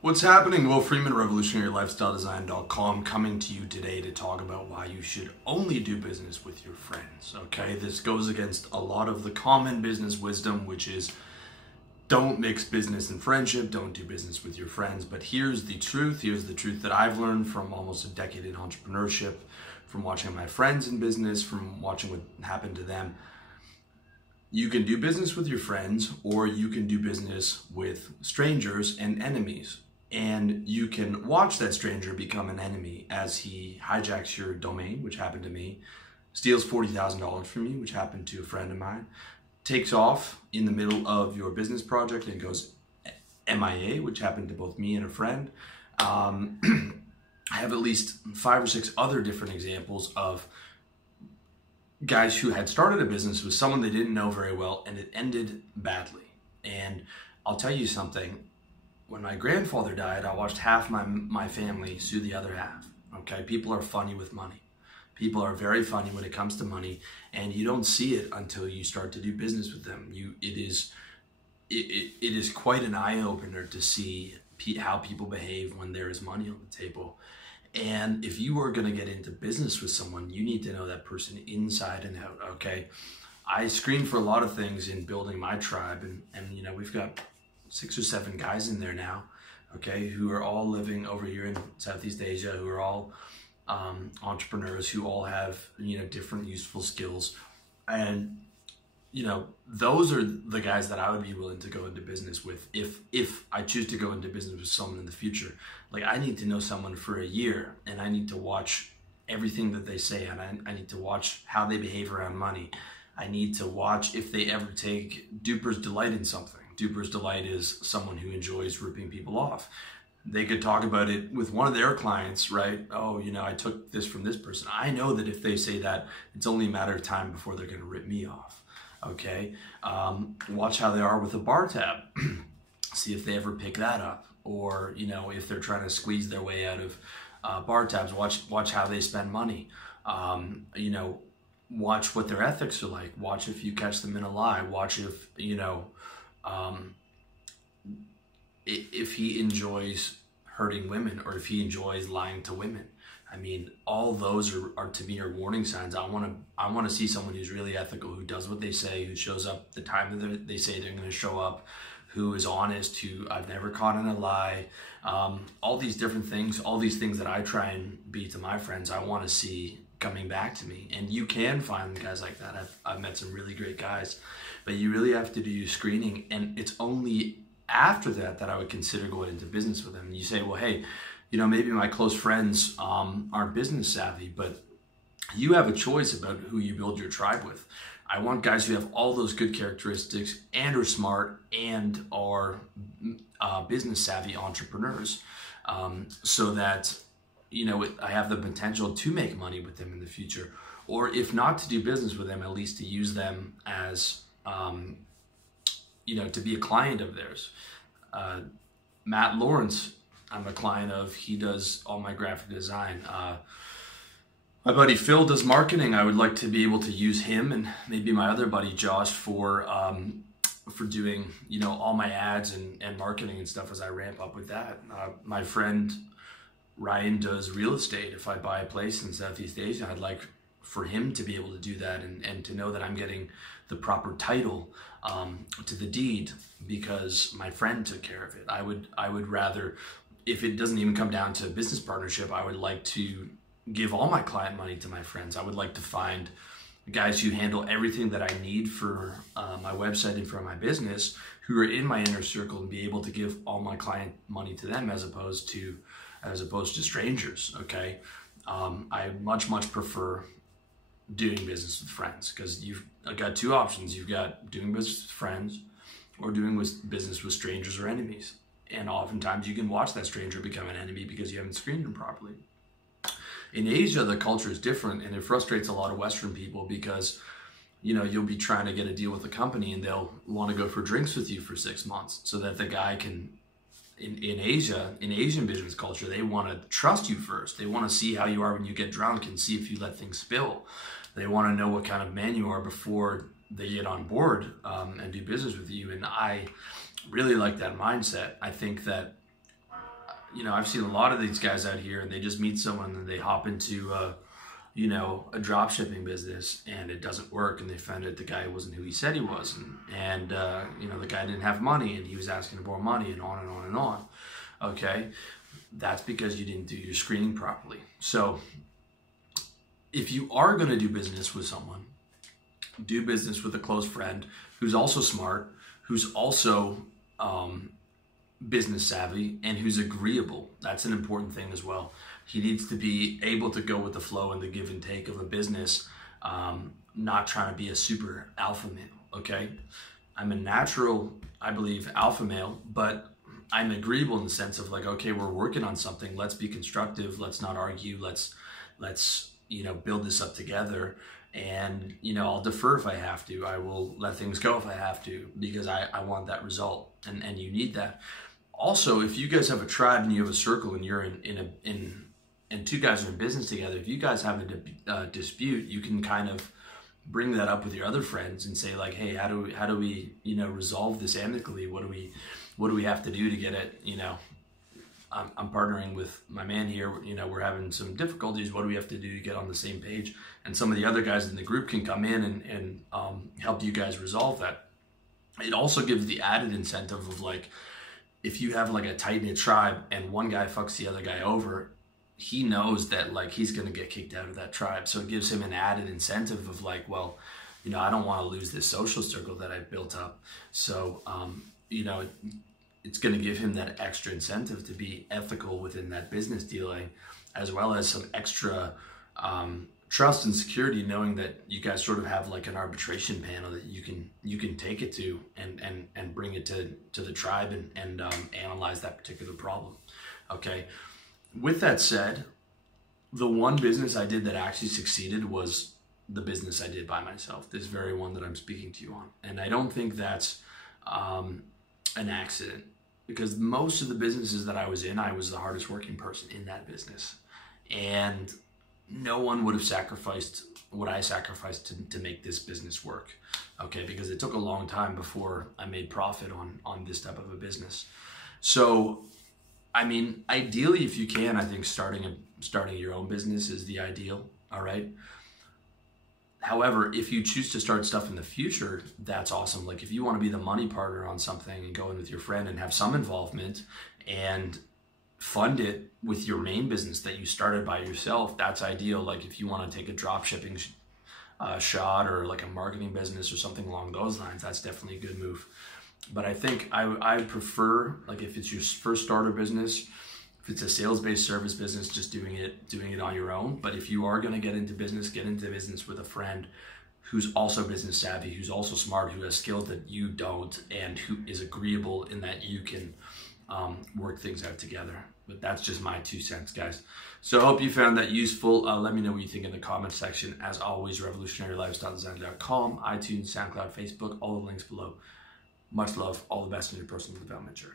What's happening? Will Freeman, RevolutionaryLifestyleDesign.com, coming to you today to talk about why you should only do business with your friends. Okay, this goes against a lot of the common business wisdom, which is don't mix business and friendship, don't do business with your friends. But here's the truth. Here's the truth that I've learned from almost a decade in entrepreneurship, from watching my friends in business, from watching what happened to them. You can do business with your friends, or you can do business with strangers and enemies. And you can watch that stranger become an enemy as he hijacks your domain, which happened to me, steals $40,000 from you, which happened to a friend of mine, takes off in the middle of your business project and goes MIA, which happened to both me and a friend. I have at least 5 or 6 other different examples of guys who had started a business with someone they didn't know very well, and it ended badly. And I'll tell you something. When my grandfather died, I watched half my family sue the other half. Okay, people are funny with money. People are very funny when it comes to money, and you don't see it until you start to do business with them. It is quite an eye opener to see how people behave when there is money on the table. And if you are going to get into business with someone, you need to know that person inside and out. Okay, I screen for a lot of things in building my tribe, and you know, we've got 6 or 7 guys in there now, okay, who are all living over here in Southeast Asia, who are all entrepreneurs, who all have, you know, different useful skills. And, you know, those are the guys that I would be willing to go into business with if I choose to go into business with someone in the future. Like, I need to know someone for a year, and I need to watch everything that they say, and I need to watch how they behave around money. I need to watch if they ever take duper's delight in something. Duper's delight is someone who enjoys ripping people off. They could talk about it with one of their clients, right? Oh, you know, I took this from this person. I know that if they say that, it's only a matter of time before they're going to rip me off. Okay. Watch how they are with a bar tab. See if they ever pick that up, or, you know, if they're trying to squeeze their way out of bar tabs, watch how they spend money. You know, watch what their ethics are like. Watch if you catch them in a lie. Watch if, you know, if he enjoys hurting women, or if he enjoys lying to women. I mean, all those are to me are warning signs. I want to see someone who's really ethical, who does what they say, who shows up the time that they say they're going to show up, who is honest, who I've never caught in a lie. All these different things, all these things that I try and be to my friends, I want to see coming back to me. And you can find guys like that. I've met some really great guys, but you really have to do your screening, and it's only after that I would consider going into business with them. And you say, well, hey, you know, maybe my close friends aren't business savvy, but you have a choice about who you build your tribe with. I want guys who have all those good characteristics and are smart and are business savvy entrepreneurs, so that, you know, I have the potential to make money with them in the future, or if not to do business with them, at least to use them as, you know, to be a client of theirs. Matt Lawrence, I'm a client of. He does all my graphic design. My buddy Phil does marketing. I would like to be able to use him, and maybe my other buddy Josh for doing, you know, all my ads and marketing and stuff as I ramp up with that. My friend Ryan does real estate. If I buy a place in Southeast Asia, I'd like for him to be able to do that, and to know that I'm getting the proper title to the deed because my friend took care of it. I would rather, if it doesn't even come down to a business partnership, I would like to give all my client money to my friends. I would like to find guys who handle everything that I need for my website and for my business, who are in my inner circle, and be able to give all my client money to them as opposed to strangers. Okay, I much prefer doing business with friends, because you've got 2 options. You've got doing business with friends, or doing business with strangers or enemies. And oftentimes you can watch that stranger become an enemy because you haven't screened them properly. In Asia, the culture is different, and it frustrates a lot of Western people because, you know, you'll be trying to get a deal with a company, and they'll want to go for drinks with you for 6 months so that the guy can, in Asian business culture, they want to trust you first. They want to see how you are when you get drunk and see if you let things spill. They want to know what kind of man you are before they get on board and do business with you. And I really like that mindset. I think that I've seen a lot of these guys out here, and they just meet someone and they hop into a drop shipping business, and it doesn't work, and they found out the guy wasn't who he said he was, and the guy didn't have money, and he was asking to borrow money, and on and on and on. Okay, that's because you didn't do your screening properly. So if you are going to do business with someone, do business with a close friend who's also smart, who's also business savvy, and who's agreeable. That's an important thing as well. He needs to be able to go with the flow and the give and take of a business, not trying to be a super alpha male, okay? I'm a natural, I believe, alpha male, but I'm agreeable in the sense of like, okay, we're working on something. Let's be constructive. Let's not argue. Let's build this up together. And, I'll defer if I have to. I will let things go if I have to, because I want that result, and you need that. Also, if you guys have a tribe and you have a circle and you're and two guys are in business together, if you guys have a dispute, you can kind of bring that up with your other friends and say like, hey, how do we resolve this amicably? What do we have to do to get it? I'm partnering with my man here. We're having some difficulties. What do we have to do to get on the same page? And some of the other guys in the group can come in and help you guys resolve that. It also gives the added incentive of like, if you have like a tight-knit tribe and one guy fucks the other guy over, he knows that like he's going to get kicked out of that tribe. So it gives him an added incentive of like, well, I don't want to lose this social circle that I've built up. So, it's going to give him that extra incentive to be ethical within that business dealing, as well as some extra trust and security, knowing that you guys sort of have like an arbitration panel that you can take it to and bring it to the tribe and analyze that particular problem. Okay. With that said, the one business I did that actually succeeded was the business I did by myself, this very one that I'm speaking to you on. And I don't think that's an accident, because most of the businesses that I was in, I was the hardest working person in that business. And no one would have sacrificed what I sacrificed to make this business work, okay? Because it took a long time before I made profit on this type of a business. So, I mean, ideally, if you can, I think starting your own business is the ideal, all right? However, if you choose to start stuff in the future, that's awesome. Like if you want to be the money partner on something and go in with your friend and have some involvement and fund it with your main business that you started by yourself, that's ideal. Like if you want to take a drop shipping shot or like a marketing business or something along those lines, that's definitely a good move. But I think I prefer, like if it's your first starter business, if it's a sales-based service business, just doing it on your own. But if you are going to get into business with a friend who's also business savvy, who's also smart, who has skills that you don't, and who is agreeable in that you can work things out together. But that's just my 2 cents, guys. So I hope you found that useful. Let me know what you think in the comment section. As always, revolutionarylifestyledesign.com, iTunes, SoundCloud, Facebook, all the links below. Much love. All the best in your personal development journey.